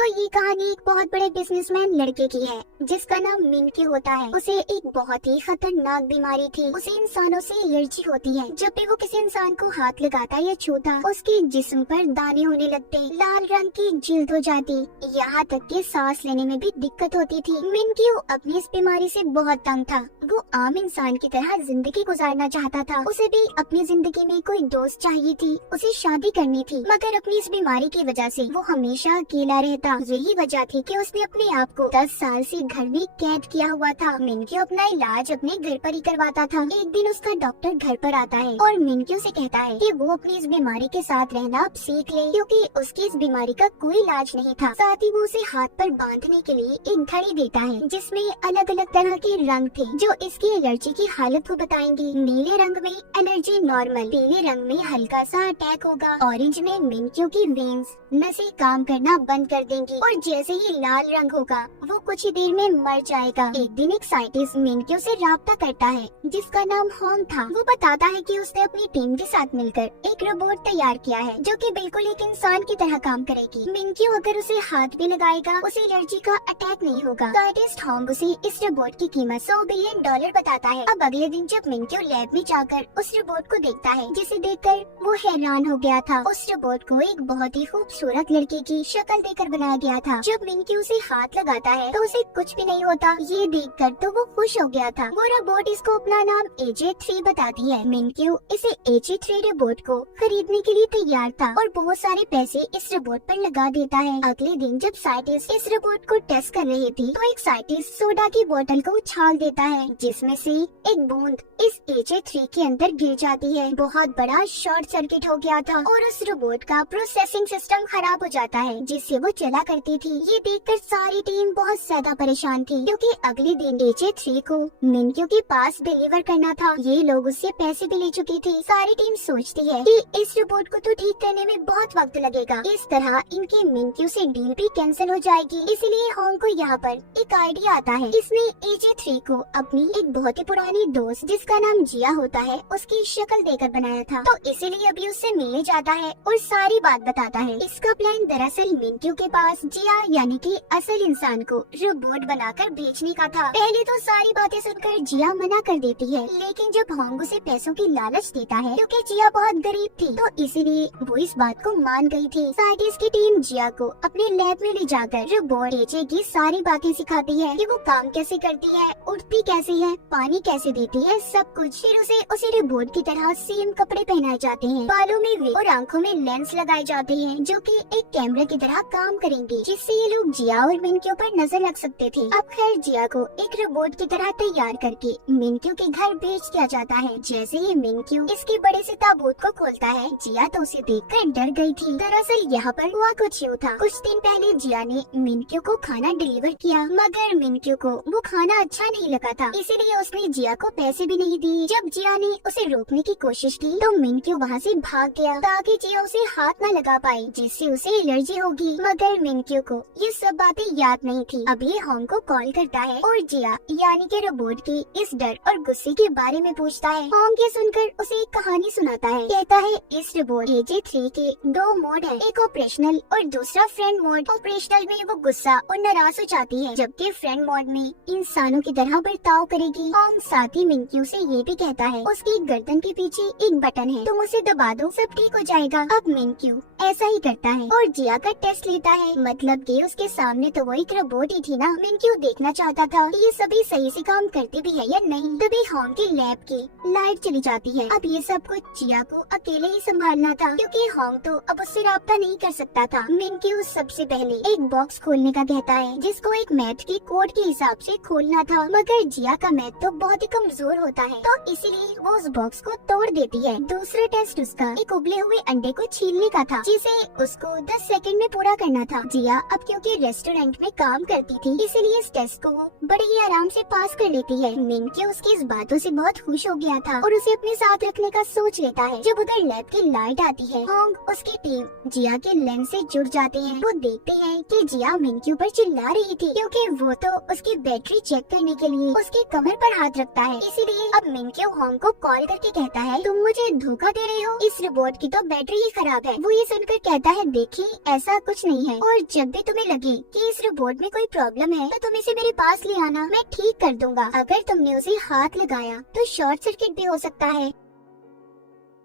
तो ये कहानी एक बहुत बड़े बिजनेसमैन लड़के की है जिसका नाम मिनक्यू होता है। उसे एक बहुत ही खतरनाक बीमारी थी। उसे इंसानों से एलर्जी होती है। जब भी वो किसी इंसान को हाथ लगाता या छूता, उसके जिस्म पर दाने होने लगते, लाल रंग की जिल्द हो जाती, यहाँ तक कि सांस लेने में भी दिक्कत होती थी। मिनक्यू अपनी इस बीमारी से बहुत तंग था। वो आम इंसान की तरह जिंदगी गुजारना चाहता था। उसे भी अपनी जिंदगी में कोई दोस्त चाहिए थी। उसे शादी करनी थी, मगर अपनी इस बीमारी की वजह से वो हमेशा अकेला रहता। यही वजह थी कि उसने अपने आप को 10 साल से घर में कैद किया हुआ था। मिनक्यू अपना इलाज अपने घर पर ही करवाता था। एक दिन उसका डॉक्टर घर पर आता है और मिनक्यू से कहता है कि वो अपनी इस बीमारी के साथ रहना अब सीख ले, क्योंकि उसकी इस बीमारी का कोई इलाज नहीं था। साथ ही वो उसे हाथ पर बांधने के लिए एक घड़ी देता है जिसमें अलग अलग तरह के रंग थे जो इसकी एलर्जी की हालत को बताएंगे। नीले रंग में एलर्जी नॉर्मल, पीले रंग में हल्का सा अटैक होगा, ऑरेंज में मिनक्यू की वेन्स नसें काम करना बंद कर देंगी और जैसे ही लाल रंग होगा वो कुछ ही देर में मर जाएगा। एक दिन एक साइंटिस्ट मिनक्यू से राब्ता करता है जिसका नाम होंग था। वो बताता है कि उसने अपनी टीम के साथ मिलकर एक रोबोट तैयार किया है जो कि बिल्कुल एक इंसान की तरह काम करेगी। मिनक्यू अगर उसे हाथ भी लगाएगा उसे एलर्जी का अटैक नहीं होगा। साइंटिस्ट होंग उसे इस रोबोट की कीमत $100 बिलियन बताता है। अब अगले दिन जब मिनक्यू लैब में जाकर उस रोबोट को देखता है जिसे देखकर वो हैरान हो गया था। उस रोबोट को एक बहुत ही खूबसूरत लड़के की शक्ल देकर बनाया गया था। जब मिनक्यू उसे हाथ लगाता है तो उसे कुछ भी नहीं होता। ये देखकर तो वो खुश हो गया था। वो रोबोट इसको अपना नाम AJ3 बताती है। मिनक्यू इसे AJ3 रोबोट को खरीदने के लिए तैयार था और बहुत सारे पैसे इस रोबोट पर लगा देता है। अगले दिन जब साइंटिस्ट इस रोबोट को टेस्ट कर रही थी तो एक साइंटिस्ट सोडा की बोतल को उछाल देता है जिसमें से एक बूंद इस AJ3 के अंदर गिर जाती है। बहुत बड़ा शॉर्ट सर्किट हो गया था और उस रोबोट का प्रोसेसिंग सिस्टम खराब हो जाता है जिससे वो चला करती थी। ये देखकर सारी टीम बहुत ज्यादा परेशान थी क्योंकि अगले दिन AJ3 को मिनक्यू के पास डिलीवर करना था। ये लोग उससे पैसे भी ले चुकी थी। सारी टीम सोचती है कि इस रोबोट को तो ठीक करने में बहुत वक्त लगेगा, इस तरह इनकी मिनक्यू से डील भी कैंसिल हो जाएगी। इसलिए होंग को यहाँ पर एक आइडिया आता है। इसने AJ3 को अपनी एक बहुत ही पुरानी दोस्त जिसका नाम जिया होता है उसकी शक्ल देकर बनाया था, तो इसीलिए अभी उससे मिलने जाता है और सारी बात बताता है। इसका प्लान दरअसल मिनक्यू के पास जिया यानी कि असल इंसान को रोबोट बनाकर बेचने का था। पहले तो सारी बातें सुनकर जिया मना कर देती है, लेकिन जब होंग उसे पैसों की लालच देता है क्योंकि जिया बहुत गरीब थी तो इसीलिए वो इस बात को मान गई थी। साइंटिस्ट की टीम जिया को अपने लैब में ले जाकर रोबोट AJ की सारी बातें सिखाती है कि वो काम कैसे करती है, उठती कैसे है, पानी कैसे देती है, सब कुछ। फिर उसे रोबोट की तरह सेम कपड़े पहनाए जाते हैं, बालों में वे और आंखों में लेंस लगाए जाते हैं जो कि एक कैमरे की तरह काम करेंगे जिससे ये लोग जिया और मिनक्यू पर नजर रख सकते थे। अब खैर जिया को एक रोबोट की तरह तैयार करके मिनक्यू के घर भेज दिया जाता है। जैसे ही मिनक्यू इसके बड़े से ताबूत को खोलता है जिया तो उसे देखकर डर गई थी। दरअसल यहाँ पर हुआ कुछ यूँ था। कुछ दिन पहले जिया ने मिनक्यू को खाना डिलीवर किया मगर मिनक्यू को वो खाना अच्छा नहीं लगा था, इसीलिए उसने जिया को पैसे भी नहीं दिए। जब जिया ने उसे रोकने की कोशिश की तो मिनक्यू वहाँ से भाग गया ताकि जिया उसे हाथ न लगा पाए जिससे उसे एलर्जी होगी। मगर मिनक्यू को ये सब बातें याद नहीं थी। अब ये होंग को कॉल करता है और जिया यानी के रोबोट की इस डर और गुस्से के बारे में पूछता है। होंग ये सुनकर उसे एक कहानी सुनाता है। कहता है इस रोबोट AJ3 के 2 मोड है, एक ऑपरेशनल और दूसरा फ्रेंड मोड। ऑपरेशनल में वो गुस्सा और नाराज हो जाती है जबकि फ्रेंड मोड में इंसानों की तरह बर्ताव करेगी। होंग साथ ही मिनक्यू से ये भी कहता है उसकी गर्दन के पीछे एक बटन है, तुम उसे दबा दो सब ठीक हो जाएगा। अब मिनक्यू ऐसा ही करता है और जिया का टेस्ट लेता है। मतलब कि उसके सामने तो वो एक रोबोट ही थी ना। मिनक्यू देखना चाहता था कि ये सभी सही से काम करते भी है या नहीं। तभी होंग की लैब की लाइट चली जाती है। अब ये सब कुछ जिया को अकेले ही संभालना था क्योंकि होंग तो अब उससे राब्ता नहीं कर सकता था। मिनक्यू सबसे पहले एक बॉक्स खोलने का कहता है जिसको एक मैथ की कोड के हिसाब से खोलना था, मगर जिया का मैथ तो बहुत ही कमजोर होता है तो इसीलिए वो उस बॉक्स को तोड़ देती है। दूसरा टेस्ट उसका एक उबले हुए अंडे को छीलने का था जिसे उसको 10 सेकंड में पूरा करना था। जिया अब क्योंकि रेस्टोरेंट में काम करती थी इसीलिए इस टेस्ट को बड़े ही आराम से पास कर लेती है। मिनक्यू उसकी इस बातों से बहुत खुश हो गया था और उसे अपने साथ रखने का सोच लेता है। जब उधर लैब की लाइट आती है होंग उसकी टीम जिया के लेंस से जुड़ जाते हैं। वो देखते हैं कि जिया मिनक्यू पर चिल्ला रही थी क्योंकि वो तो उसकी बैटरी चेक करने के लिए उसके कमर पर हाथ रखता है। इसीलिए अब मिनक्यू होंग को कॉल करके कहता है तुम मुझे धोखा दे रहे हो, इस रोबोट की तो बैटरी ही खराब है। वो ये सुनकर कहता है देखिए ऐसा कुछ नहीं है और जब भी तुम्हें लगे कि इस रोबोट में कोई प्रॉब्लम है तो तुम इसे मेरे पास ले आना, मैं ठीक कर दूंगा। अगर तुमने उसे हाथ लगाया तो शॉर्ट सर्किट भी हो सकता है।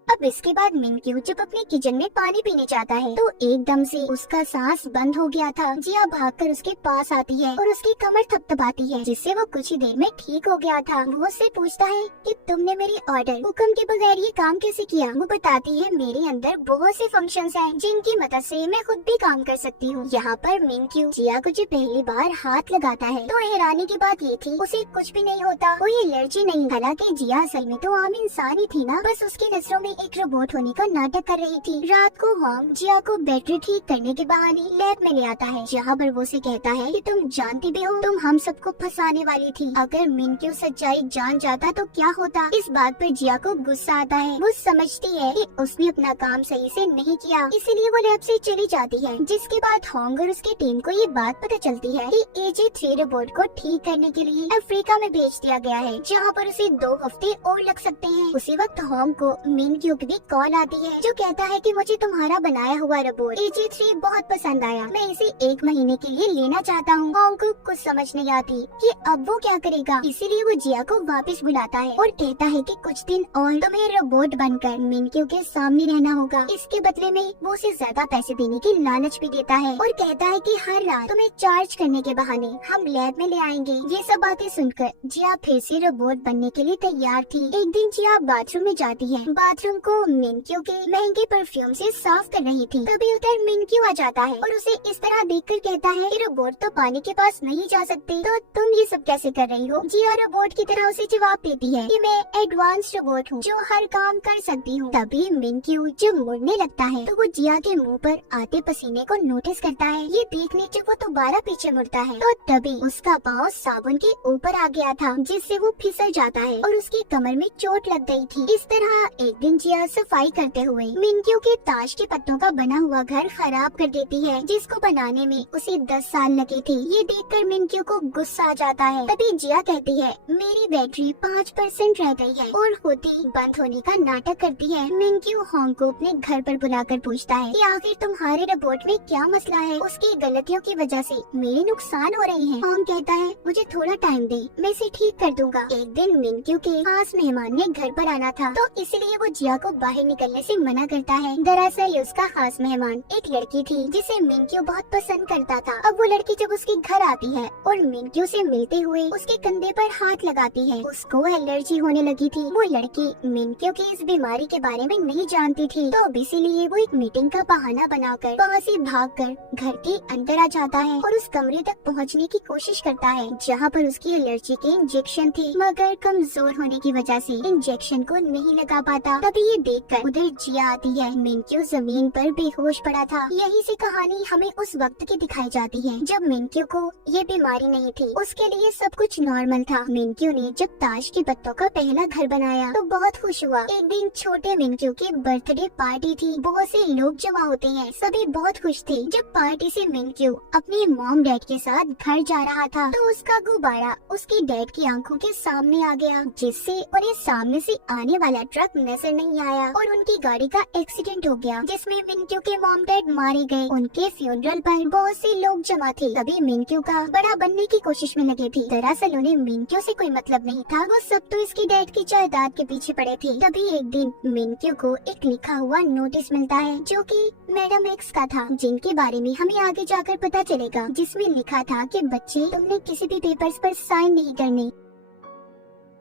अब इसके बाद मिनक्यू जब अपने किचन में पानी पीने जाता है तो एकदम से उसका सांस बंद हो गया था। जिया भागकर उसके पास आती है और उसकी कमर थपथपाती है, जिससे वो कुछ ही देर में ठीक हो गया था। वो उससे पूछता है कि तुमने मेरी ऑर्डर हुक्म के बगैर ये काम कैसे किया। वो बताती है मेरे अंदर बहुत से फंक्शंस हैं जिनकी मदद से मैं खुद भी काम कर सकती हूँ। यहाँ पर मिनक्यू जिया को जो पहली बार हाथ लगाता है तो हैरानी की बात ये थी उसे कुछ भी नहीं होता, कोई एलर्जी नहीं। हालांकि जिया असल में तो आम इंसान ही थी ना, बस उसकी नजरों में एक रोबोट होने का नाटक कर रही थी। रात को होम जिया को बैटरी ठीक करने के बहाने लैब में ले आता है, जहाँ पर वो उसे कहता है कि तुम जानती भी हो तुम हम सबको फंसाने वाली थी। अगर मिनक्यू सच्चाई जान जाता तो क्या होता। इस बात पर जिया को गुस्सा आता है। वो समझती है कि उसने अपना काम सही से नहीं किया, इसीलिए वो लैब से चली जाती है। जिसके बाद होंग और उसकी टीम को ये बात पता चलती है कि AJ3 रोबोट को ठीक करने के लिए अफ्रीका में भेज दिया गया है, जहाँ पर उसे 2 हफ्ते और लग सकते हैं। उसी वक्त होंग को मिनक्यू की कॉल आती है जो कहता है कि मुझे तुम्हारा बनाया हुआ रोबोट AJ3 बहुत पसंद आया, मैं इसे 1 महीने के लिए लेना चाहता हूँ। होंग को कुछ समझ नहीं आती कि अब वो क्या करेगा, इसीलिए वो जिया को वापस बुलाता है और कहता है कि कुछ दिन और तुम्हें रोबोट बनकर मिनक्यू के सामने रहना होगा। इसके बदले में वो उसे ज्यादा पैसे देने की लालच भी देता है और कहता है कि हर रात तुम्हें चार्ज करने के बहाने हम लैब में ले आएंगे। ये सब बातें सुनकर जिया फिर से रोबोट बनने के लिए तैयार थी। एक दिन जिया बाथरूम में जाती है, बाथरूम को मिनक्यू के महंगे परफ्यूम से साफ कर रही थी। तभी उधर मिनक्यू आ जाता है और उसे इस तरह देखकर कहता है कि रोबोट तो पानी के पास नहीं जा सकते, तो तुम ये सब कैसे कर रही हो। जिया रोबोट की तरह उसे जवाब देती है कि मैं एडवांस रोबोट हूँ जो हर काम कर सकती हूँ। तभी मिनक्यू जब मुड़ने लगता है तो वो जिया के मुंह पर आते पसीने को नोटिस करता है। ये देखने जब वो दोबारा पीछे मुड़ता है तो तभी उसका पाँव साबुन के ऊपर आ गया था, जिससे वो फिसल जाता है और उसकी कमर में चोट लग गई थी। इस तरह एक दिन जिया सफाई करते हुए मिनक्यू के ताश के पत्तों का बना हुआ घर खराब कर देती है, जिसको बनाने में उसे 10 साल लगे थे। ये देखकर मिनक्यू को गुस्सा आ जाता है। तभी जिया कहती है मेरी बैटरी 5% रह गई है और होती बंद होने का नाटक करती है। मिनक्यू होंग को अपने घर पर बुलाकर पूछता है कि आखिर तुम्हारे रोबोट में क्या मसला है, उसकी गलतियों की वजह से मेरे नुकसान हो रही है। होंग कहता है मुझे थोड़ा टाइम दे, मैं इसे ठीक कर दूंगा। एक दिन मिनक्यू के खास मेहमान ने घर पर आना था तो इसलिए वो जिया को बाहर निकलने से मना करता है। दरअसल उसका खास मेहमान एक लड़की थी जिसे मिनक्यू बहुत पसंद करता था। अब वो लड़की जब उसके घर आती है और मिनक्यू से मिलते हुए उसके कंधे पर हाथ लगाती है, उसको एलर्जी होने लगी थी। वो लड़की मिनक्यू की इस बीमारी के बारे में नहीं जानती थी, तो इसीलिए वो एक मीटिंग का बहाना बनाकर वहाँ से भागकर घर के अंदर आ जाता है और उस कमरे तक पहुँचने की कोशिश करता है जहाँ पर उसकी एलर्जी के इंजेक्शन थे, मगर कमजोर होने की वजह से इंजेक्शन को नहीं लगा पाता। तभी ये देखकर उधर जिया आती है। मिनक्यू जमीन पर बेहोश पड़ा था। यही से कहानी हमें उस वक्त की दिखाई जाती है जब मिनक्यू को ये बीमारी नहीं थी, उसके लिए सब कुछ नॉर्मल था। मिनक्यू ने जब ताश के पत्तों का पहला घर बनाया तो बहुत खुश हुआ। एक दिन छोटे मिनक्यू की बर्थडे पार्टी थी, बहुत से लोग जमा होते हैं, सभी बहुत खुश थे। जब पार्टी से मिनक्यू अपने मॉम डैड के साथ घर जा रहा था तो उसका गुब्बारा उसकी डैड की आंखों के सामने आ गया, जिससे उन्हें सामने से आने वाला ट्रक नजर नहीं आया और उनकी गाड़ी का एक्सीडेंट हो गया, जिसमें मिनक्यू के मॉम डैड मारे गए। उनके फ्यूनरल पर बहुत से लोग जमा थे। तभी मिनक्यू का बड़ा बनने की कोशिश में लगे थे। दरअसल उन्हें मिनक्यू से कोई मतलब नहीं था, वो सब तो इसकी डैड की जायदाद के पीछे पड़े थे। तभी एक दिन मिनक्यू को एक लिखा हुआ नोटिस मिलता है जो कि मैडम एक्स का था, जिनके बारे में हमें आगे जाकर पता चलेगा, जिसमें लिखा था कि बच्चे तुमने किसी भी पेपर्स पर साइन नहीं करने।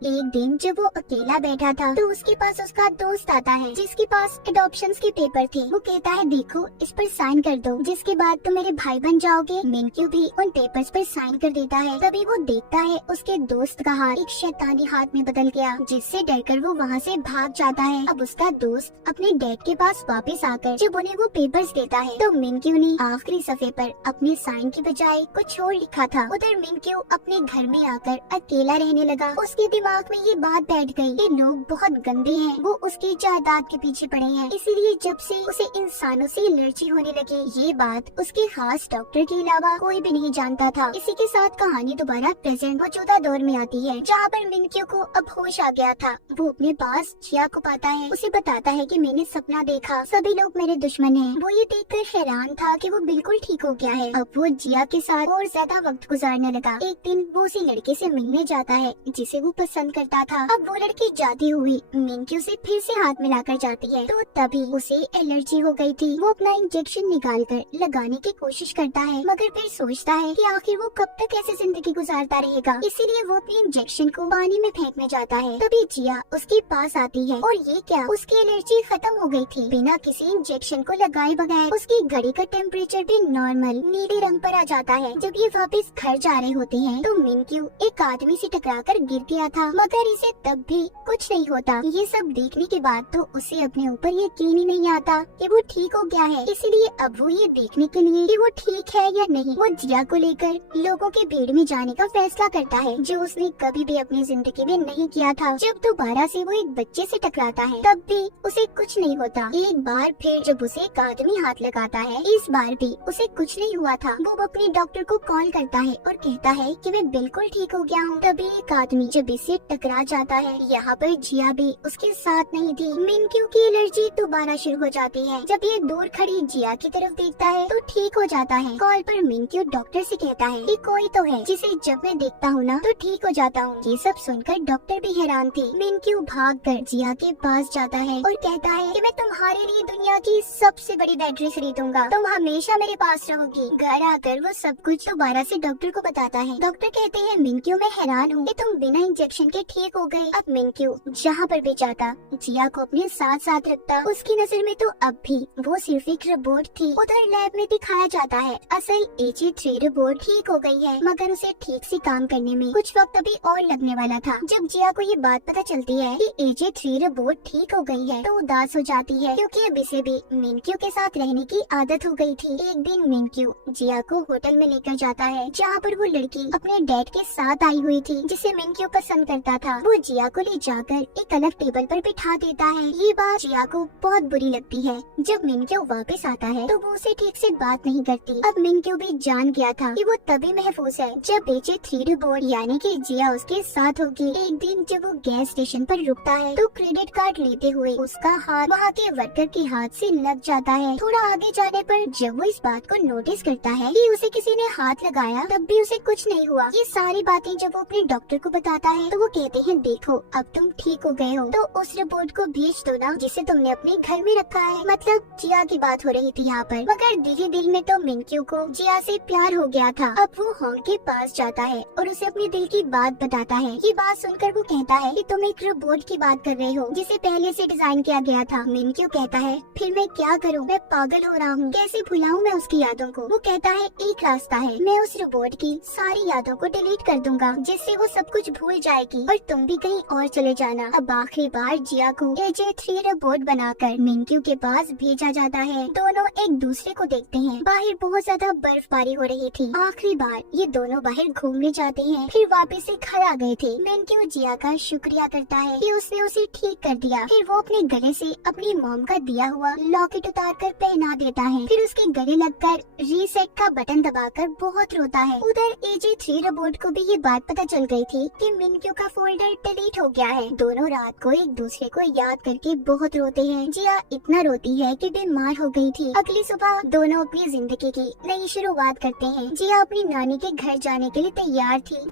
एक दिन जब वो अकेला बैठा था तो उसके पास उसका दोस्त आता है जिसके पास एडॉप्शंस के पेपर थे। वो कहता है देखो इस पर साइन कर दो, जिसके बाद तुम मेरे भाई बन जाओगे। मिनक्यू भी उन पेपर्स पर साइन कर देता है। तभी वो देखता है उसके दोस्त का हाथ एक शैतानी हाथ में बदल गया, जिससे डरकर वो वहाँ से भाग जाता है। अब उसका दोस्त अपने डैड के पास वापस आकर जब उन्हें वो पेपर्स देता है तो मिनक्यू ने आखिरी सफ़े पर अपने साइन की बजाय कुछ और लिखा था। उधर मिनक्यू अपने घर में आकर अकेला रहने लगा। उसके दिमाग में ये बात बैठ गई कि लोग बहुत गंदे हैं, वो उसकी जायदाद के पीछे पड़े हैं, इसीलिए जब से उसे इंसानों से एलर्जी होने लगी। ये बात उसके खास डॉक्टर के अलावा कोई भी नहीं जानता था। इसी के साथ कहानी दोबारा प्रेजेंट मौजूदा दौर में आती है, जहाँ पर मिनक्यू को अब होश आ गया था। वो अपने पास जिया को पाता है, उसे बताता है कि मैंने सपना देखा, सभी लोग मेरे दुश्मन हैं। वो ये देखकर हैरान था कि वो बिल्कुल ठीक हो गया है। अब वो जिया के साथ और ज्यादा वक्त गुजारने लगा। एक दिन वो उसी लड़के से मिलने जाता है जिसे वो पसंद करता था। अब वो लड़की जाती हुई मिनक्यू से फिर से हाथ मिलाकर जाती है, तो तभी उसे एलर्जी हो गई थी। वो अपना इंजेक्शन निकालकर लगाने की कोशिश करता है, मगर फिर सोचता है कि आखिर वो कब तक ऐसे जिंदगी गुजारता रहेगा, इसीलिए वो अपने इंजेक्शन को पानी में फेंकने जाता है। तभी जिया उसके पास आती है और ये क्या, उसकी एलर्जी खत्म हो गई थी। बिना किसी इंजेक्शन को लगाए बगैर उसकी घड़ी का टेम्परेचर भी नॉर्मल नीले रंग पर आ जाता है। जब ये वापस घर जा रहे होते हैं तो मिनक्यू एक आदमी से टकराकर गिर गया था, मगर इसे तब भी कुछ नहीं होता। ये सब देखने के बाद तो उसे अपने ऊपर यकीन ही नहीं आता कि वो ठीक हो गया है। इसीलिए अब वो ये देखने के लिए कि वो ठीक है या नहीं, वो जिया को लेकर लोगों के भीड़ में जाने का फैसला करता है, जो उसने कभी भी अपनी जिंदगी में नहीं किया था। जब दोबारा से वो एक बच्चे से टकराता है तब भी उसे कुछ नहीं होता। एक बार फिर जब उसे एक आदमी हाथ लगाता है, इस बार भी उसे कुछ नहीं हुआ था। वो अपने डॉक्टर को कॉल करता है और कहता है कि मैं बिल्कुल ठीक हो गया हूँ। तभी एक आदमी जब इससे टकरा जाता है, यहाँ पर जिया भी उसके साथ नहीं थी। मिनक्यू की एलर्जी दोबारा शुरू हो जाती है। जब ये दूर खड़ी जिया की तरफ देखता है तो ठीक हो जाता है। कॉल पर मिनक्यू डॉक्टर से कहता है कि कोई तो है जिसे जब मैं देखता हूँ ना तो ठीक हो जाता हूँ। ये सब सुनकर डॉक्टर भी हैरान थी। मिनक्यू भागकर जिया के पास जाता है और कहता है कि मैं तुम्हारे लिए दुनिया की सबसे बड़ी बैटरी खरीदूंगा, तुम हमेशा मेरे पास रहोगी। घर आकर वो सब कुछ दोबारा से डॉक्टर को बताता है। डॉक्टर कहते हैं मिनक्यू मैं हैरान हूँ कि तुम बिना इंजेक्शन के ठीक हो गए। अब मिनक्यू जहाँ पर भी जाता जिया को अपने साथ साथ रखता। उसकी नजर में तो अब भी वो सिर्फ एक रोबोट थी। उधर लैब में दिखाया जाता है असल AJ3 रोबोट ठीक हो गई है, मगर उसे ठीक से काम करने में कुछ वक्त अभी और लगने वाला था। जब जिया को ये बात पता चलती है कि AJ3 रोबोट ठीक हो गई है तो उदास हो जाती है, क्योंकि अब इसे भी मिनक्यू के साथ रहने की आदत हो गई थी। एक दिन मिनक्यू जिया को होटल में लेकर जाता है, जहाँ पर वो लड़की अपने डैड के साथ आई हुई थी जिसे मिनक्यू पसंद करता था। वो जिया को ले जाकर एक अलग टेबल पर बिठा देता है। ये बात जिया को बहुत बुरी लगती है। जब मिनक्यू वापस आता है तो वो उसे ठीक से बात नहीं करती। अब मिनक्यू भी जान गया था कि वो तभी महफूज है जब AJ3 रोबोट यानी कि जिया उसके साथ होगी। एक दिन जब वो गैस स्टेशन पर रुकता है तो क्रेडिट कार्ड लेते हुए उसका हाथ वहाँ के वर्कर के हाथ से लग जाता है। थोड़ा आगे जाने पर जब वो इस बात को नोटिस करता है कि उसे किसी ने हाथ लगाया तब भी उसे कुछ नहीं हुआ। ये सारी बातें जब वो अपने डॉक्टर को बताता है तो वो कहते हैं देखो अब तुम ठीक हो गए हो तो उस रोबोट को भेज दो ना जिसे तुमने अपने घर में रखा है। मतलब जिया की बात हो रही थी यहाँ पर, मगर दिल ही दिल में तो मिनक्यू को जिया से प्यार हो गया था। अब वो हॉन्ग के पास जाता है और उसे अपने दिल की बात बताता है। ये बात सुनकर वो कहता है कि तुम एक रोबोट की बात कर रहे हो जिसे पहले से डिजाइन किया गया था। मिनक्यू कहता है फिर मैं क्या करूँ, मैं पागल हो रहा हूँ, कैसे भुलाऊं मैं उसकी यादों को। वो कहता है एक रास्ता है, मैं उस रोबोट की सारी यादों को डिलीट कर दूंगा जिससे वो सब कुछ भूल जाएगी और तुम भी कहीं और चले जाना। अब आखिरी बार जिया को AJ3 रोबोट बनाकर मिनक्यू के पास भेजा जाता है। दोनों एक दूसरे को देखते हैं। बाहर बहुत ज्यादा बर्फबारी हो रही थी। आखिरी बार ये दोनों बाहर घूमने जाते हैं, फिर वापस से घर आ गए थे। मिनक्यू जिया का शुक्रिया करता है कि उसने उसे ठीक कर दिया। फिर वो अपने गले से अपनी मॉम का दिया हुआ लॉकेट उतार कर पहना देता है। फिर उसके गले लगकर रीसेट का बटन दबाकर बहुत रोता है। उधर AJ3 रोबोट को भी ये बात पता चल गई थी कि मिनक्यू का फोल्डर डिलीट हो गया है। दोनों रात को एक दूसरे को याद करके बहुत रोते हैं। जिया इतना रोती है कि बीमार हो गई थी। अगली सुबह दोनों अपनी जिंदगी की नई शुरुआत करते हैं। जिया अपनी नानी के घर जाने के लिए तैयार थी।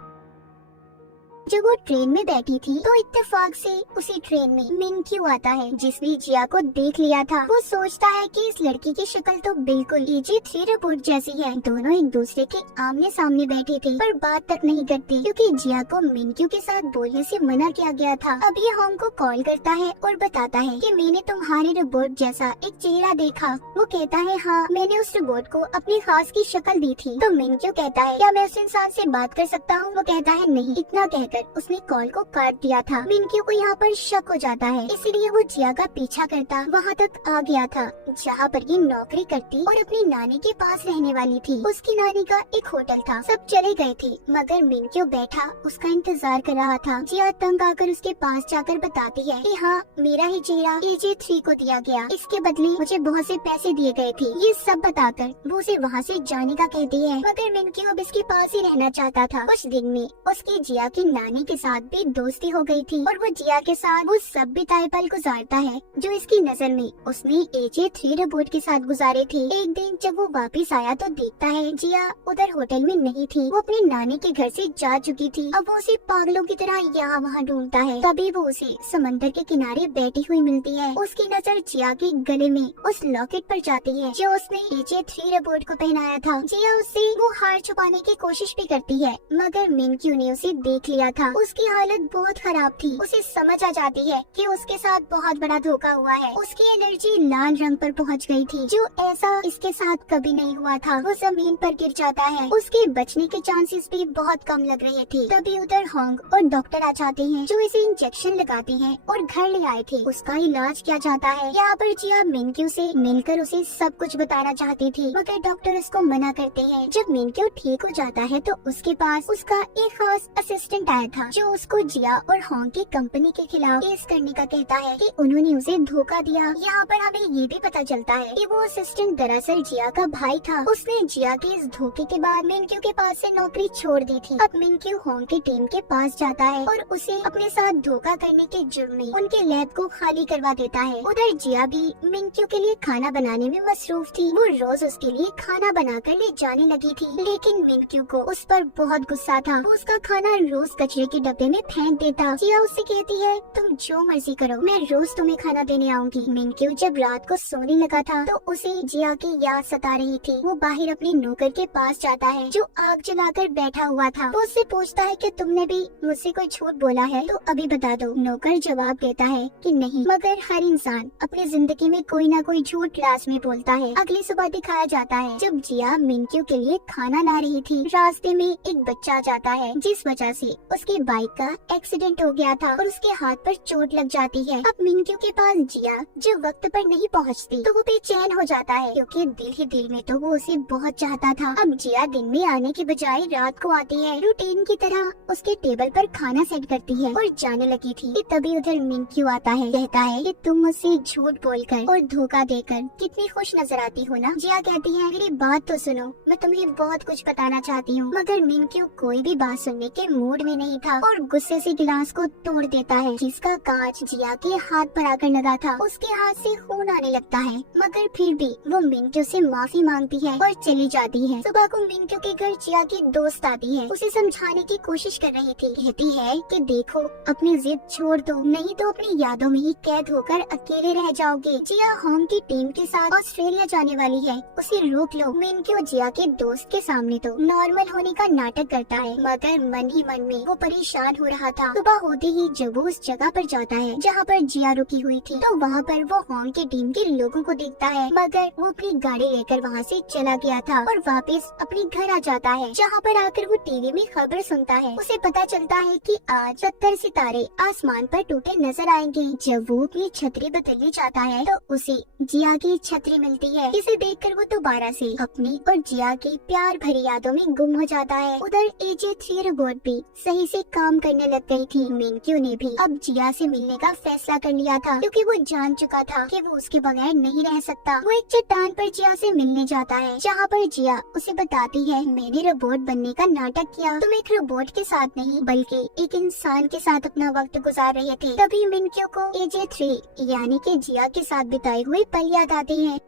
जब वो ट्रेन में बैठी थी तो इत्तेफाक से उसी ट्रेन में मिनक्यू आता है जिसने जिया को देख लिया था। वो सोचता है कि इस लड़की की शक्ल तो बिल्कुल AJ3 रोबोट जैसी है। दोनों एक दूसरे के आमने सामने बैठे थे पर बात तक नहीं करते क्योंकि जिया को मिनक्यू के साथ बोलने से मना किया गया था। अब ये हॉन्ग को कॉल करता है और बताता है कि मैंने तुम्हारे रोबोट जैसा एक चेहरा देखा। वो कहता है हाँ, मैंने उस रोबोट को अपनी खास की शक्ल दी थी। तो मिनक्यू कहता है क्या मैं उस इंसान से बात कर सकता हूँ? वो कहता है नहीं। इतना कहकर कहकर उसने कॉल को काट दिया था। मिनक्यू को यहाँ पर शक हो जाता है, इसलिए वो जिया का पीछा करता वहाँ तक आ गया था जहाँ पर ये नौकरी करती और अपनी नानी के पास रहने वाली थी। उसकी नानी का एक होटल था। सब चले गए थे मगर मिनक्यू बैठा उसका इंतजार कर रहा था। जिया तंग आकर उसके पास जाकर बताती है कि हाँ, मेरा ही चेहरा AJ3 को दिया गया, इसके बदले मुझे बहुत से पैसे दिए गए थे। ये सब बताकर वो उसे वहाँ से जाने का कहती है मगर मिनक्यू अब इसके पास ही रहना चाहता था। कुछ दिन में उसकी जिया की नानी के साथ भी दोस्ती हो गई थी और वो जिया के साथ वो सब बिताए पल गुजारता है जो इसकी नजर में उसने AJ3 रोबोट के साथ गुजारे थे। एक दिन जब वो वापस आया तो देखता है जिया उधर होटल में नहीं थी, वो अपनी नानी के घर से जा चुकी थी। अब वो उसे पागलों की तरह यहाँ वहाँ ढूंढता है। तभी वो उसे समंदर के किनारे बैठी हुई मिलती है। उसकी नजर जिया के गले में उस लॉकेट पर जाती है जो उसने AJ3 रोबोट को पहनाया था। जिया उससे वो हार छुपाने की कोशिश भी करती है मगर मिनक्यू ने उसे देख लिया था। उसकी हालत बहुत खराब थी। उसे समझ आ जाती है कि उसके साथ बहुत बड़ा धोखा हुआ है। उसकी एनर्जी लाल रंग पर पहुंच गई थी जो ऐसा इसके साथ कभी नहीं हुआ था। वो जमीन पर गिर जाता है। उसके बचने के चांसेस भी बहुत कम लग रहे थे। तभी उधर होंग और डॉक्टर आ जाते हैं जो इसे इंजेक्शन लगाते हैं और घर ले आए थे। उसका इलाज किया जाता है। यहाँ पर जिया मिनक्यू से मिलकर उसे सब कुछ बताना चाहती थी मगर डॉक्टर उसको मना करते हैं। जब मिनक्यू ठीक हो जाता है तो उसके पास उसका एक खास असिस्टेंट आया था जो उसको जिया और होंग की कंपनी के खिलाफ केस करने का कहता है कि उन्होंने उसे धोखा दिया। यहाँ पर हमें ये भी पता चलता है कि वो असिस्टेंट दरअसल जिया का भाई था। उसने जिया के इस धोखे के बाद मिनक्यू के पास से नौकरी छोड़ दी थी। अब मिनक्यू होंग की टीम के पास जाता है और उसे अपने साथ धोखा करने के जुर्म में उनके लैब को खाली करवा देता है। उधर जिया भी मिनक्यू के लिए खाना बनाने में मसरूफ थी। वो रोज उसके लिए खाना बनाकर ले जाने लगी थी लेकिन मिनक्यू को उस पर बहुत गुस्सा था। वो उसका खाना रोज कचरे के डब्बे में फेंक देता। जिया उससे कहती है तुम जो मर्जी करो, मैं रोज तुम्हें खाना देने आऊंगी। मिनक्यू जब रात को सोने लगा था तो उसे जिया की याद सता रही थी। वो बाहर अपने नौकर के पास जाता है जो आग जलाकर बैठा हुआ था। वो उससे पूछता है कि तुमने भी मुझसे कोई झूठ बोला है तो अभी बता दो। नौकर जवाब देता है कि नहीं, मगर हर इंसान अपनी जिंदगी में कोई ना कोई झूठ लाजमी बोलता है। अगली सुबह दिखाया जाता है जब जिया मिनक्यू के लिए खाना ला रही थी, रास्ते में एक बच्चा आ जाता है जिस वजह से उसकी बाइक का एक्सीडेंट हो गया था और उसके हाथ पर चोट लग जाती है। अब मिनक्यू के पास जिया जो वक्त पर नहीं पहुंचती तो वो बेचैन हो जाता है क्योंकि दिल ही दिल में तो वो उसे बहुत चाहता था। अब जिया दिन में आने की बजाय रात को आती है। रूटीन की तरह उसके टेबल पर खाना सेट करती है और जाने लगी थी कि तभी उधर मिनक्यू आता है। कहता है कि तुम मुझसे झूठ बोलकर और धोखा देकर कितनी खुश नजर आती हो ना। जिया कहती है मेरी बात तो सुनो, मैं तुम्हें बहुत कुछ बताना चाहती हूँ। मगर मिनक्यू कोई भी बात सुनने के मूड में नहीं था और गुस्से से गिलास को तोड़ देता है जिसका कांच जिया के हाथ पर आकर लगा था। उसके हाथ से खून आने लगता है मगर फिर भी वो मिनक्यू से माफी मांगती है और चली जाती है। सुबह को मिनक्यू के घर जिया की दोस्त आती है। उसे समझाने की कोशिश कर रही थी। कहती है कि देखो अपनी जिद छोड़ दो, नहीं तो अपनी यादों में ही कैद होकर अकेले रह जाओगे। जिया होंग की टीम के साथ ऑस्ट्रेलिया जाने वाली है, उसे रोक लो। मिनक्यू जिया के दोस्त के सामने तो नॉर्मल होने का नाटक करता है मगर मन ही मन में वो परेशान हो रहा था। सुबह होते ही जब वो उस जगह पर जाता है जहाँ पर जिया रुकी हुई थी तो वहाँ पर वो होंग की टीम के लोगों को देखता है मगर वो अपनी गाड़ी लेकर वहाँ से चला गया था और वापस अपने घर आ जाता है जहाँ पर आकर वो टीवी में खबर सुनता है। उसे पता चलता है कि आज 70 सितारे आसमान पर टूटे नजर आएंगे। जब वो अपनी छतरी बदलने जाता है तो उसे जिया की छतरी मिलती है। इसे देखकर वो दोबारा से अपनी और जिया की प्यार भरी यादों में गुम हो जाता है। उधर AJ3 रोबोट भी सही से काम करने लग गई थी। मिनक्यू ने भी अब जिया से मिलने का फैसला कर लिया था क्योंकि वो जान चुका था कि वो उसके बगैर नहीं रह सकता। वो एक चट्टान पर जिया से मिलने जाता है जहाँ पर जिया उसे बताती है मैंने रोबोट बनने का नाटक किया, तुम एक रोबोट के साथ नहीं बल्कि एक इंसान के साथ अपना वक्त गुजार रहे थे। तभी मिनक्यू को AJ3 यानी कि जिया के साथ बिताए हुए पल याद आते हैं।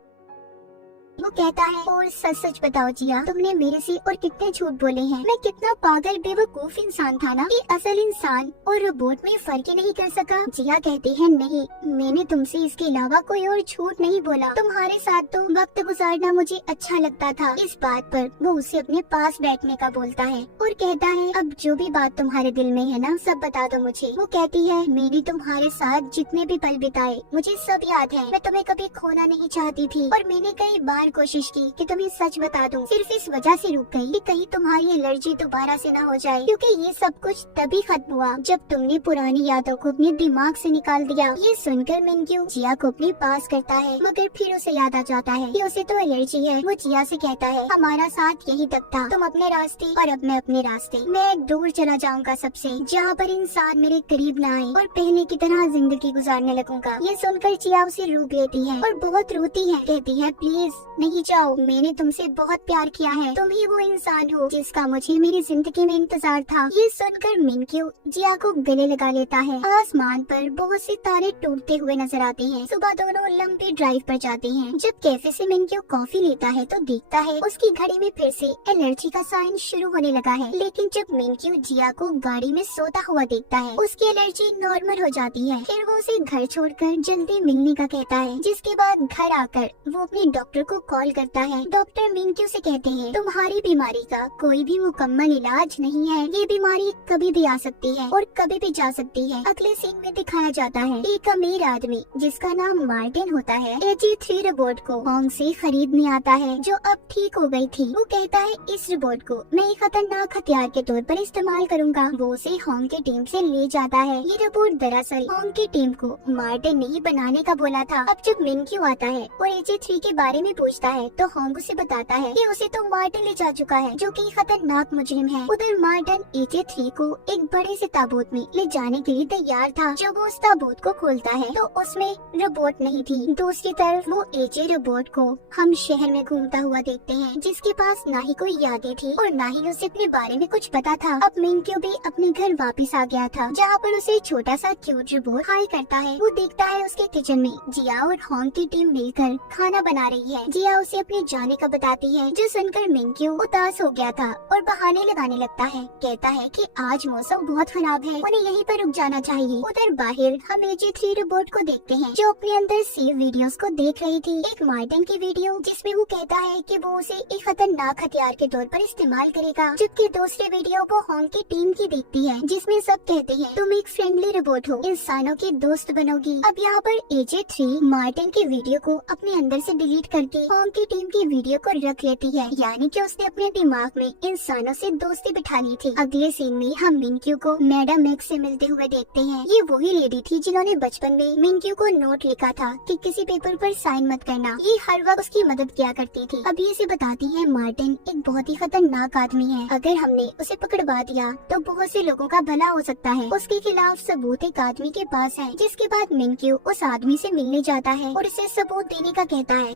वो कहता है और सच सच बताओ जिया, तुमने मेरे से और कितने झूठ बोले हैं। मैं कितना पागल बेवकूफ इंसान था ना कि असल इंसान और रोबोट में फर्क ही नहीं कर सका। जिया कहती है नहीं, मैंने तुमसे इसके अलावा कोई और झूठ नहीं बोला। तुम्हारे साथ तो वक्त गुजारना मुझे अच्छा लगता था। इस बात पर वो उसे अपने पास बैठने का बोलता है और कहता है अब जो भी बात तुम्हारे दिल में है ना सब बता दो मुझे। वो कहती है मैंने तुम्हारे साथ जितने भी पल बिताए मुझे सब याद है। मैं तुम्हें कभी खोना नहीं चाहती थी और मैंने कई बार कोशिश की कि तुम्हें सच बता दूं, सिर्फ इस वजह से रुक गई कि कहीं तुम्हारी एलर्जी दोबारा से ना हो जाए, क्योंकि ये सब कुछ तभी खत्म हुआ जब तुमने पुरानी यादों को अपने दिमाग से निकाल दिया। ये सुनकर मिनक्यू जिया को अपने पास करता है, मगर फिर उसे याद आ जाता है कि उसे तो एलर्जी है। वो जिया से कहता है, हमारा साथ यही तक था, तुम अपने रास्ते और अब मैं अपने रास्ते। मैं दूर चला जाऊंगा सबसे, जहाँ पर इंसान मेरे करीब न आए, और पहले की तरह जिंदगी गुजारने लगूंगा। ये सुनकर जिया उसे रोक लेती है और बहुत रोती है, कहती है, प्लीज नहीं जाओ, मैंने तुमसे बहुत प्यार किया है, तुम ही वो इंसान हो जिसका मुझे मेरी जिंदगी में इंतजार था। ये सुनकर मिनक्यू जिया को गले लगा लेता है। आसमान पर बहुत से तारे टूटते हुए नजर आते हैं। सुबह दोनों लंबी ड्राइव पर जाते हैं। जब कैफे से मिनक्यू कॉफी लेता है तो देखता है उसकी घड़ी में फिर से एलर्जी का साइन शुरू होने लगा है। लेकिन जब मिनक्यू जिया को गाड़ी में सोता हुआ देखता है, उसकी एलर्जी नॉर्मल हो जाती है। फिर वो उसे घर छोड़कर जल्दी मिलने का कहता है, जिसके बाद घर आकर वो अपने डॉक्टर को कॉल करता है। डॉक्टर मिनक्यू से कहते हैं, तुम्हारी बीमारी का कोई भी मुकम्मल इलाज नहीं है, ये बीमारी कभी भी आ सकती है और कभी भी जा सकती है। अगले सीन में दिखाया जाता है एक अमीर आदमी जिसका नाम मार्टिन होता है, AG3 रोबोट को होंग से खरीदने आता है, जो अब ठीक हो गई थी। वो कहता है, इस रोबोट को मैं एक खतरनाक हथियार के तौर पर इस्तेमाल करूंगा। वो उसे होंग की टीम से ले जाता है। ये रोबोट दरअसल होंग की टीम को मार्टिन ने ही बनाने का बोला था। अब जब मिनक्यू आता है और AG3 के बारे में पूछता है तो होंग उसे बताता है कि उसे तो मार्टिन ले जा चुका है, जो कि खतरनाक मुजरिम है। उधर मार्टिन AG3 को एक बड़े से ताबूत में ले जाने के लिए तैयार था। जब वो उस ताबूत को खोलता है तो उसमें रोबोट नहीं थी। दूसरी तरफ वो AJ रोबोट को हम शहर में घूमता हुआ देखते हैं, जिसके पास ना ही कोई यादें थी और ना ही उसे अपने बारे में कुछ पता था। अब मिनक्यू भी अपने घर वापस आ गया था, जहाँ पर उसे छोटा सा क्यूट रोबोट हाई करता है। वो देखता है उसके किचन में जिया और होंग की टीम मिलकर खाना बना रही है। जिया उसे अपने जाने का बताती है, जो सुनकर मिनक्यू उदास हो गया था और बहाने लगाने लगता है। कहता है कि आज मौसम बहुत खराब है, उन्हें यहीं पर रुक जाना चाहिए। उधर बाहर हम AG3 रोबोट को देखते हैं, जो अपने अंदर सेव वीडियोस को देख रही थी। एक मार्टिन की वीडियो जिसमें वो कहता है कि वो उसे एक खतरनाक हथियार के तौर पर इस्तेमाल करेगा, जबकि दूसरी वीडियो वो होंग की टीम की देखती है, जिसमें सब कहते हैं, तुम एक फ्रेंडली रोबोट हो, इंसानों की दोस्त बनोगी। अब यहाँ पर AJ3 मार्टिन की वीडियो को अपने अंदर से डिलीट करके होंग की टीम की वीडियो को रख लेती है, यानी कि उसने अपने दिमाग में इंसानों से दोस्ती बिठा ली थी। अगले सीन में हम मिनक्यू को मैडम एक्स से मिलते हुए देखते हैं। ये वही लेडी थी जिन्होंने बचपन में मिनक्यू को नोट लिखा था कि किसी पेपर पर साइन मत करना। ये हर वक्त उसकी मदद किया करती थी। अब ये से बताती है, मार्टिन एक बहुत ही खतरनाक आदमी है, अगर हमने उसे पकड़वा दिया तो बहुत से लोगों का भला हो सकता है। उसके खिलाफ सबूत एक आदमी के पास है। जिसके बाद मिनक्यू उस आदमी से मिलने जाता है और उसे सबूत देने का कहता है,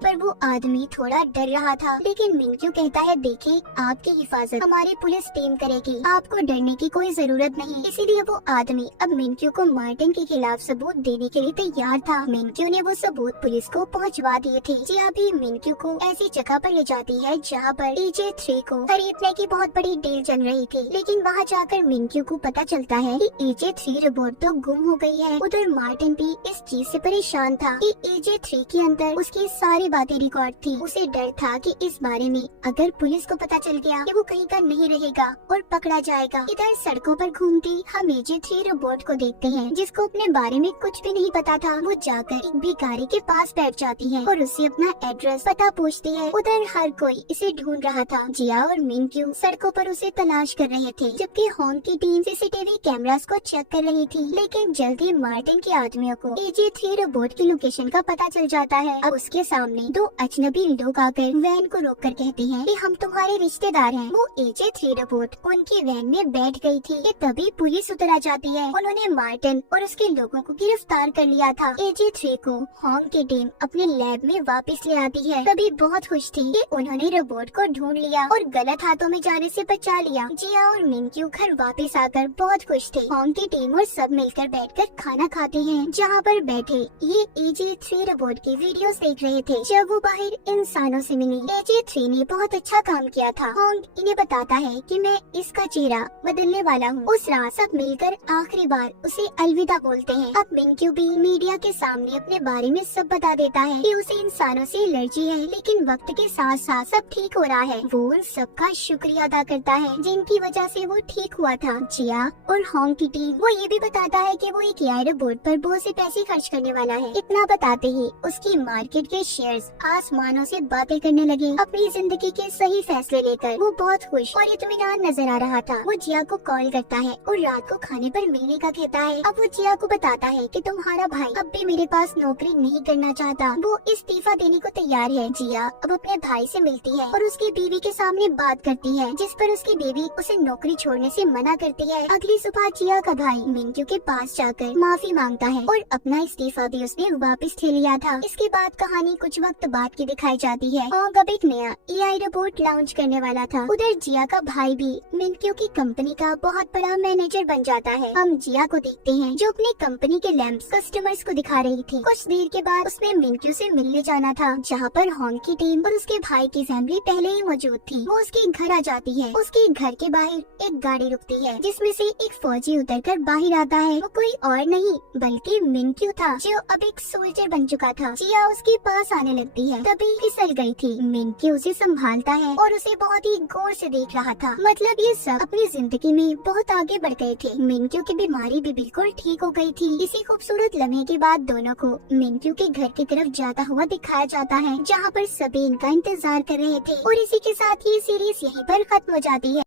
पर वो आदमी थोड़ा डर रहा था। लेकिन मिनक्यू कहता है, देखिए, आपकी हिफाजत हमारी पुलिस टीम करेगी, आपको डरने की कोई जरूरत नहीं। इसीलिए वो आदमी अब मिनक्यू को मार्टिन के खिलाफ सबूत देने के लिए तैयार था। मिनक्यू ने वो सबूत पुलिस को पहुंचवा दिए थे। जी अभी मिनक्यू को ऐसी जगह पर ले जाती है जहाँ पर AJ3 को खरीदने की बहुत बड़ी डील चल रही थी। लेकिन वहाँ जाकर मिनक्यू को पता चलता है कि AJ3 रोबोट तो गुम हो गई है। उधर मार्टिन भी इस चीज से परेशान था कि AJ3 के अंदर उसकी सारी बातें रिकॉर्ड थी। उसे डर था कि इस बारे में अगर पुलिस को पता चल गया कि वो कहीं का नहीं रहेगा और पकड़ा जाएगा। इधर सड़कों पर घूमती हम AJ3 रोबोट को देखते हैं, जिसको अपने बारे में कुछ भी नहीं पता था। वो जाकर एक भिखारी के पास बैठ जाती है और उससे अपना एड्रेस पता पूछती है। उधर हर कोई इसे ढूंढ रहा था। जिया और मिनक्यू सड़कों पर उसे तलाश कर रहे थे, जबकि होंग की टीम CCTV कैमरास को चेक कर रही थी। लेकिन जल्दी मार्टिन के आदमियों को AJ3 रोबोट की लोकेशन का पता चल जाता है। अब उसके सामने दो अजनबी लोग आकर वैन को रोककर कहते हैं कि हम तुम्हारे रिश्तेदार हैं। वो AJ3 रोबोट उनकी वैन में बैठ गई थी कि तभी पुलिस उतर आ जाती है। उन्होंने मार्टिन और उसके लोगों को गिरफ्तार कर लिया था। AJ3 को होंग की टीम अपने लैब में वापस ले आती है। तभी बहुत खुश थी कि उन्होंने रोबोट को ढूंढ लिया और गलत हाथों में जाने से बचा लिया। जिया और मिनक्यू घर वापस आकर बहुत खुश थे। होंग की टीम और सब मिलकर बैठकर खाना खाते हैं, जहाँ पर बैठे ये AJ3 रोबोट की वीडियोस देख रहे थे। जब वो बाहर इंसानों से मिली, AJ3 ने बहुत अच्छा काम किया था। होंग इन्हें बताता है कि मैं इसका चेहरा बदलने वाला हूँ। उस रात सब मिलकर आखिरी बार उसे अलविदा बोलते हैं। अब मिनक्यू भी मीडिया के सामने अपने बारे में सब बता देता है कि उसे इंसानों से एलर्जी है, लेकिन वक्त के साथ साथ सब ठीक हो रहा है। वो उन सबका शुक्रिया अदा करता है जिनकी वजह से वो ठीक हुआ था। जिया और होंग की टीम वो ये भी बताता है कि वो एक AI रोबोट पर बहुत से पैसे खर्च करने वाला है। इतना बताते ही उसकी मार्केट के शेयर इंजीनियर्स आसमानों से बातें करने लगे, अपनी जिंदगी के सही फैसले लेकर। वो बहुत खुश और इत्मीनान नजर आ रहा था। वो जिया को कॉल करता है और रात को खाने पर मिलने का कहता है। अब वो जिया को बताता है कि तुम्हारा भाई अब भी मेरे पास नौकरी नहीं करना चाहता, वो इस्तीफा देने को तैयार है। जिया अब अपने भाई से मिलती है और उसकी बीवी के सामने बात करती है, जिस पर उसकी बीवी उसे नौकरी छोड़ने से मना करती है। अगली सुबह जिया का भाई मिंक्यू के पास जाकर माफी मांगता है और अपना इस्तीफा भी उसने वापस ले लिया था। इसके बाद कहानी कुछ वक्त बाद की दिखाई जाती है। और अब एक नया AI रोबोट लॉन्च करने वाला था। उधर जिया का भाई भी मिंक्यू की कंपनी का बहुत बड़ा मैनेजर बन जाता है। हम जिया को देखते हैं जो अपनी कंपनी के लैंप्स कस्टमर्स को दिखा रही थी। कुछ देर के बाद उसने मिंक्यू से मिलने जाना था, जहाँ पर हॉन्ग की टीम और उसके भाई की फैमिली पहले ही मौजूद थी। वो उसके घर आ जाती है। उसके घर के बाहर एक गाड़ी रुकती है, जिसमें से एक फौजी उतरकर बाहर आता है। वो कोई और नहीं बल्कि मिंक्यू था, जो अब एक सोल्जर बन चुका था। जिया उसके पास आने लगती है, तभी फिसल गई थी। मिंक्यू उसे संभालता है और उसे बहुत ही गौर से देख रहा था। मतलब ये सब अपनी जिंदगी में बहुत आगे बढ़ गए थे। मिंक्यू की बीमारी भी बिल्कुल ठीक हो गई थी। इसी खूबसूरत लम्हे के बाद दोनों को मिंक्यू के घर की तरफ जाता हुआ दिखाया जाता है, जहाँ पर सभी इनका इंतजार कर रहे थे। और इसी के साथ ये सीरीज यहीं पर खत्म हो जाती है।